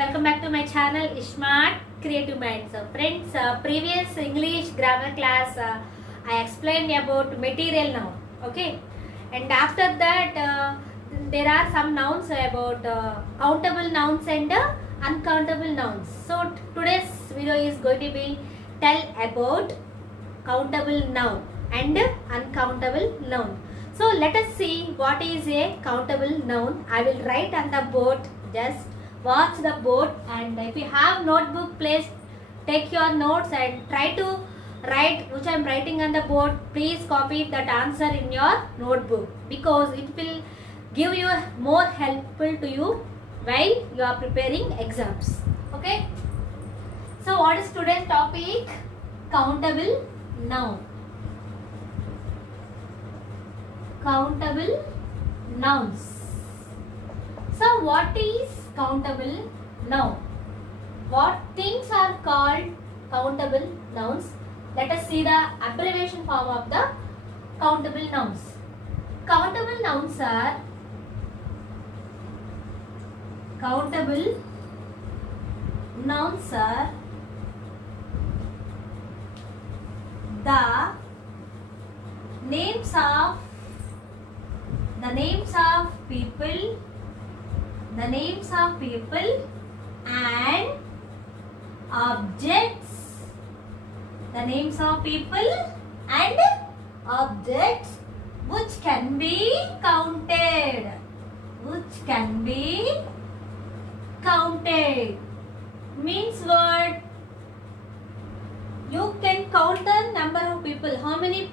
welcome back to my channel Smart Creative Minds. Friends, previous English grammar class I explained about material noun, okay, and after that there are some nouns about countable nouns and uncountable nouns. So today's video is going to be tell about countable noun and uncountable noun. So let us see what is a countable noun. I will write on the board. Just watch the board, and if you have notebook, please take your notes and try to write which I am writing on the board. Please copy that answer in your notebook because it will give you more helpful to you while you are preparing exams. Okay. So what is today's topic? Countable noun. Countable nouns. So what is countable noun? What things are called countable nouns? Let us see the abbreviation form of the countable nouns. Countable nouns are the names of people and objects. The names of people and objects which can be counted. Means what? You can count the number of people. How many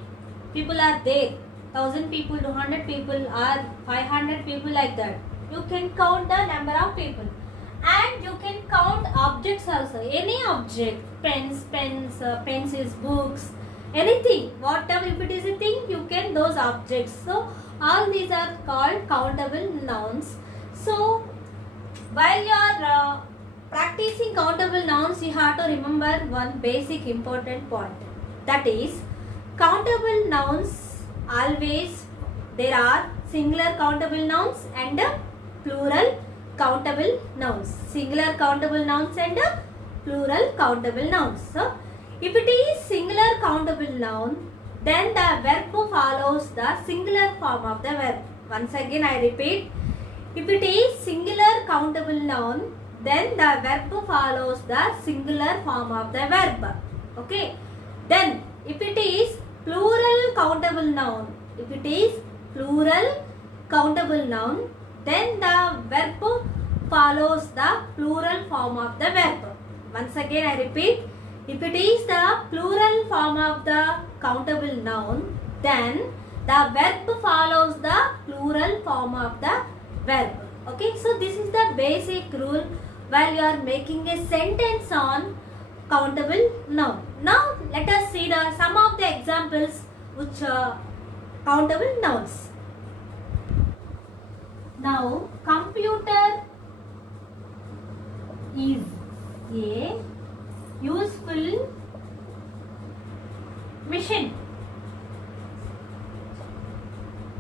people are there? 1000 people, 200 people, or 500 people, like that. You can count the number of people, and you can count objects also. Any object, pens, pencils, books, anything. Whatever, if it is a thing, you can those objects. So all these are called countable nouns. So while you are practicing countable nouns, you have to remember one basic important point. That is, countable nouns always there are singular countable nouns and plural countable nouns. Singular countable nouns and plural countable nouns. So if it is singular countable noun, then the verb follows the singular form of the verb. Once again I repeat, if it is singular countable noun, then the verb follows the singular form of the verb. Okay. Then if it is plural countable noun, then the verb follows the plural form of the verb. Once again I repeat, if it is the plural form of the countable noun, then the verb follows the plural form of the verb. Okay, so this is the basic rule while you are making a sentence on countable noun. Now let us see some of the examples which countable nouns. Now computer is a useful machine.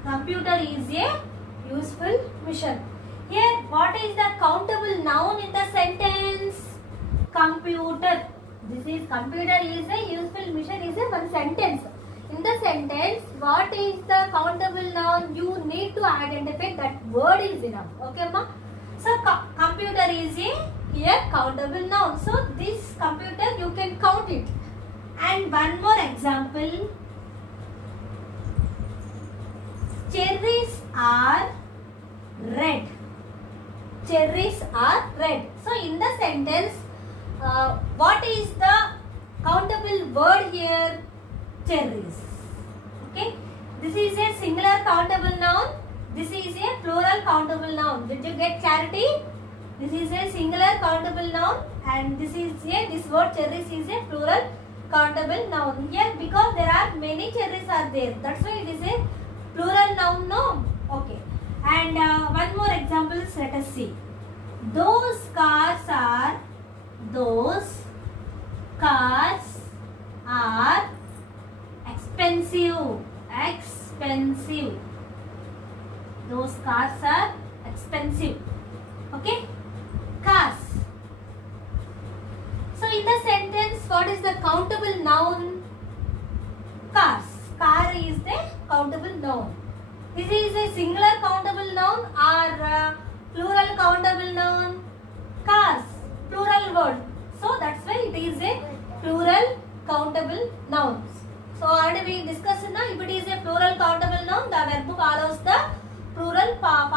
Computer is a useful machine. Here what is the countable noun in the sentence? Computer. This is computer is a useful machine is a one sentence. In the sentence, what is the countable noun? You need to identify that word is enough. Okay, ma? So computer is a here countable noun. So this computer you can count it. And one more example. Cherries are red. Cherries are red. So in the sentence, what is the countable word here? Cherries. Okay. This is a singular countable noun. This is a plural countable noun. Did you get clarity? This is a singular countable noun, and this word cherries is a plural countable noun. Here because there are many cherries are there. That's why it is a plural noun. No. Okay. And one more example. Let us see. Those cars are expensive. Those cars are expensive. Okay. Cars. what is the countable noun? Cars. Car is the countable noun. This is a singular countable noun or plural countable noun? Cars, plural word. So that's why it is a plural countable noun. So already we discussed now, if it is a plural countable noun, the verb follows the plural form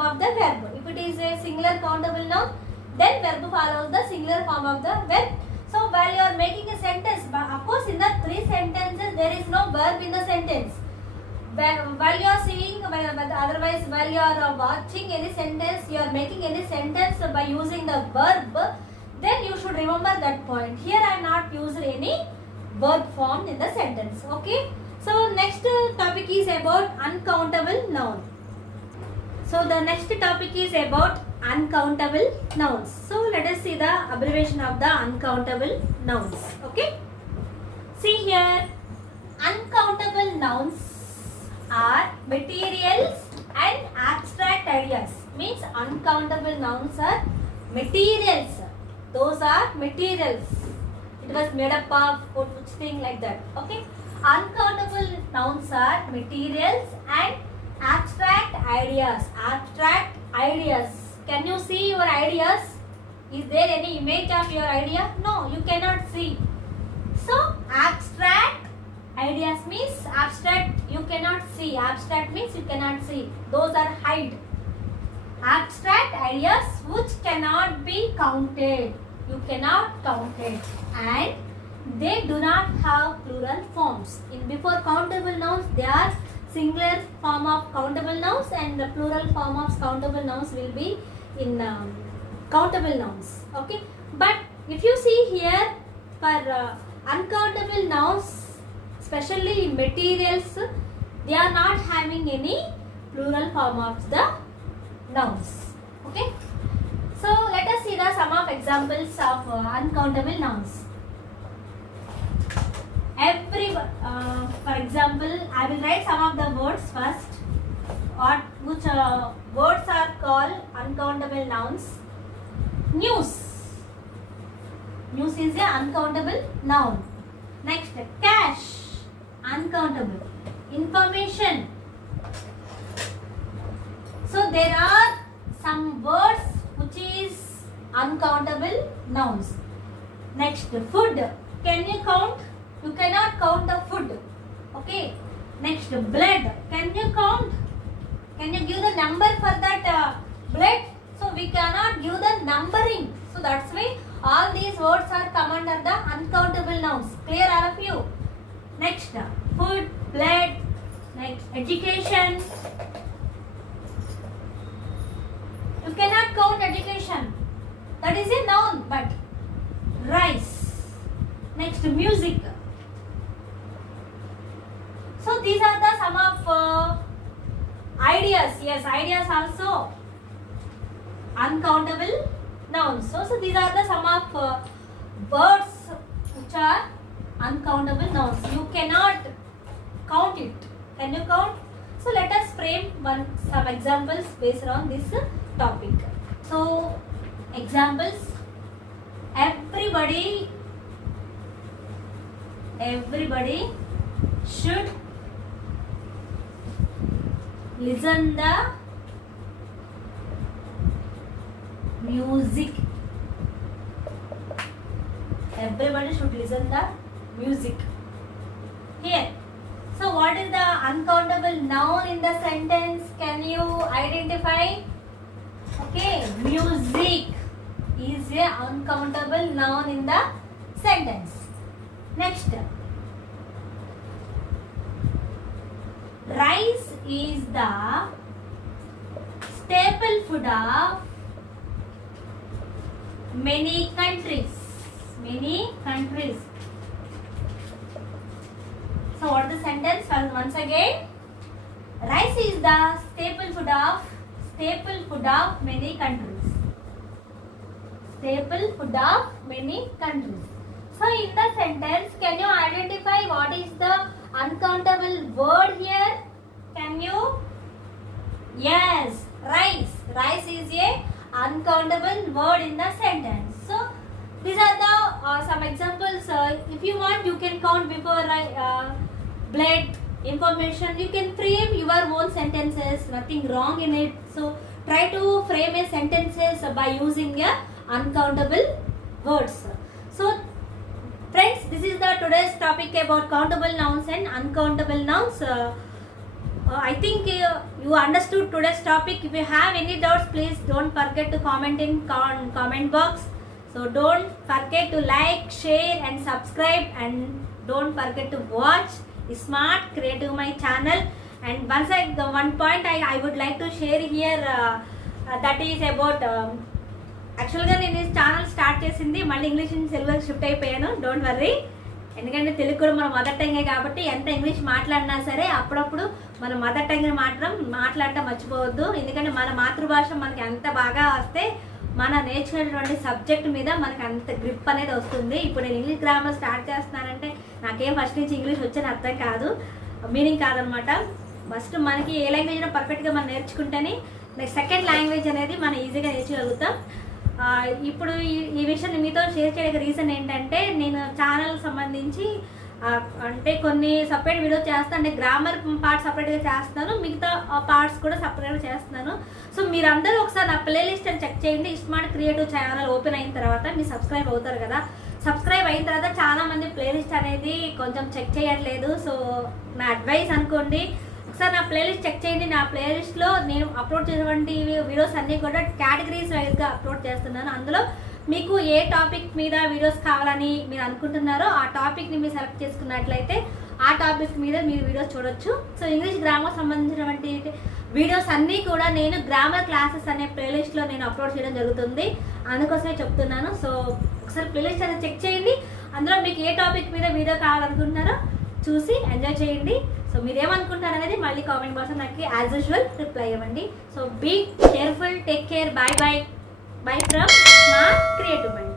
of the verb. If it is a singular countable noun, then verb follows the singular form of the verb. So while you are making a sentence, of course in the 3 sentences there is no verb in the sentence. While you are seeing, otherwise while you are watching any sentence, you are making any sentence by using the verb, then you should remember that point. Here I am not used any verb form in the sentence. Okay. So next topic is about uncountable noun. So the next topic is about uncountable nouns. So let us see the abbreviation of the uncountable nouns. Okay. See here, uncountable nouns are materials and abstract ideas. Means uncountable nouns are materials. Those are materials. It was made up of which thing like that. Okay. Uncountable nouns are materials and abstract ideas. Abstract ideas. Can you see your ideas? Is there any image of your idea? No, you cannot see. So abstract ideas means abstract you cannot see. Abstract means you cannot see. Those are hide. Abstract ideas which cannot be counted. You cannot count it. And they do not have plural forms. In before countable nouns, they are singular form of countable nouns and the plural form of countable nouns will be in countable nouns. Okay. But if you see here for uncountable nouns, especially materials, they are not having any plural form of the nouns. Okay. So let us see the some of examples of uncountable nouns. For example, I will write some of the words first. Which words are called uncountable nouns? News. News is an uncountable noun. Next, cash. Uncountable. Information. So there are some words which is uncountable nouns. Next, food. Can you count? You cannot count the food. Okay. Next, blood. Can you count? Can you give the number for that blood? So we cannot give the numbering. So that's why all these words are come under the uncountable nouns. Clear all of you? Next, food, blood. Next, education. You cannot count education. That is a noun, but rice. Next, music. So these are the some of ideas. Yes, ideas also uncountable nouns. So these are the some of words which are uncountable nouns. You cannot count it. Can you count? So let us frame some examples based on this topic. So examples. Everybody should listen the music. Everybody should listen the music. Here. So what is the uncountable noun in the sentence? Can you identify? Okay, music is a uncountable noun in the sentence. Next, rice is the staple food of many countries. Many countries. So what is the sentence? Once again, rice is the staple food of many countries. Staple food of many countries. So in the sentence, can you identify what is the uncountable word here? Can you? Yes, rice. Rice is a uncountable word in the sentence. So these are the some examples. If you want, you can count before blood information. You can frame your own sentences, nothing wrong in it. So try to frame a sentences by using a uncountable words. So friends, this is the today's topic about countable nouns and uncountable nouns. I think you understood today's topic. If you have any doubts, please don't forget to comment in comment box. So don't forget to like, share and subscribe, and don't forget to watch Smart Creative my channel. And one point I would like to share here, that is about యాక్చువల్గా నేను ఈ channel start చేసింది మళ్ళీ English నుంచి తెలుగులోకి shift అయిపోయాను. Don't worry, ఎందుకంటే తెలుగు కూడా మన మదర్ టంగే కాబట్టి ఎంత ఇంగ్లీష్ మాట్లాడినా సరే అప్పుడప్పుడు మన మదర్ టంగ్ మాట్లాడటం మర్చిపోవద్దు. ఎందుకంటే మన మాతృభాష మనకి ఎంత బాగా వస్తే మన నేర్చుకునేటువంటి సబ్జెక్ట్ మీద మనకి అంత గ్రిప్ అనేది వస్తుంది. ఇప్పుడు నేను ఇంగ్లీష్ గ్రామర్ స్టార్ట్ చేస్తున్నానంటే నాకేం ఫస్ట్ నుంచి ఇంగ్లీష్ వచ్చని అర్థం కాదు, మీనింగ్ కాదనమాట. ఫస్ట్ మనకి ఏ లాంగ్వేజ్ అయినా పర్ఫెక్ట్గా మనం నేర్చుకుంటేనే నెక్స్ట్ సెకండ్ లాంగ్వేజ్ అనేది మనం ఈజీగా నేర్చుకోగలుగుతాం. ఇప్పుడు ఈ విషయం మీతో షేర్ చేయడానికి రీజన్ ఏంటంటే, నేను ఛానల్ సంబంధించి అంటే కొన్ని సపరేట్ వీడియో చేస్తాను. అంటే గ్రామర్ పార్ట్ సపరేట్గా చేస్తాను, మిగతా పార్ట్స్ కూడా సపరేట్గా చేస్తున్నాను. సో మీరందరూ ఒకసారి నా ప్లేలిస్ట్ అని చెక్ చేయండి. స్మార్ట్ క్రియేటివ్ ఛానల్ ఓపెన్ అయిన తర్వాత మీరు సబ్స్క్రైబ్ అవుతారు కదా. సబ్స్క్రైబ్ అయిన తర్వాత చాలామంది ప్లేలిస్ట్ అనేది కొంచెం చెక్ చేయట్లేదు. సో నా అడ్వైస్ అనుకోండి, ఒకసారి నా ప్లేలిస్ట్ చెక్ చేయండి. నా ప్లేలిస్ట్లో నేను అప్లోడ్ చేసినటువంటి వీడియోస్ అన్నీ కూడా కేటగిరీస్ వైజ్గా అప్లోడ్ చేస్తున్నాను. అందులో మీకు ఏ టాపిక్ మీద వీడియోస్ కావాలని మీరు అనుకుంటున్నారో ఆ టాపిక్ని మీరు సెలెక్ట్ చేసుకున్నట్లయితే ఆ టాపిక్ మీద మీరు వీడియోస్ చూడొచ్చు. సో ఇంగ్లీష్ గ్రామర్ సంబంధించినటువంటి వీడియోస్ అన్నీ కూడా నేను గ్రామర్ క్లాసెస్ అనే ప్లేలిస్ట్లో నేను అప్లోడ్ చేయడం జరుగుతుంది. అందుకోసమే చెప్తున్నాను. సో ఒకసారి ప్లేలిస్ట్ అనేది చెక్ చేయండి. అందులో మీకు ఏ టాపిక్ మీద వీడియో కావాలనుకుంటున్నారో చూసి ఎంజాయ్ చేయండి. సో మీరేమనుకుంటారు అనేది మళ్ళీ కామెంట్ బాక్స్లో నాకు యాజ్ యూజువల్ రిప్లై ఇవ్వండి. So be careful, take care, bye bye from smart creative mind.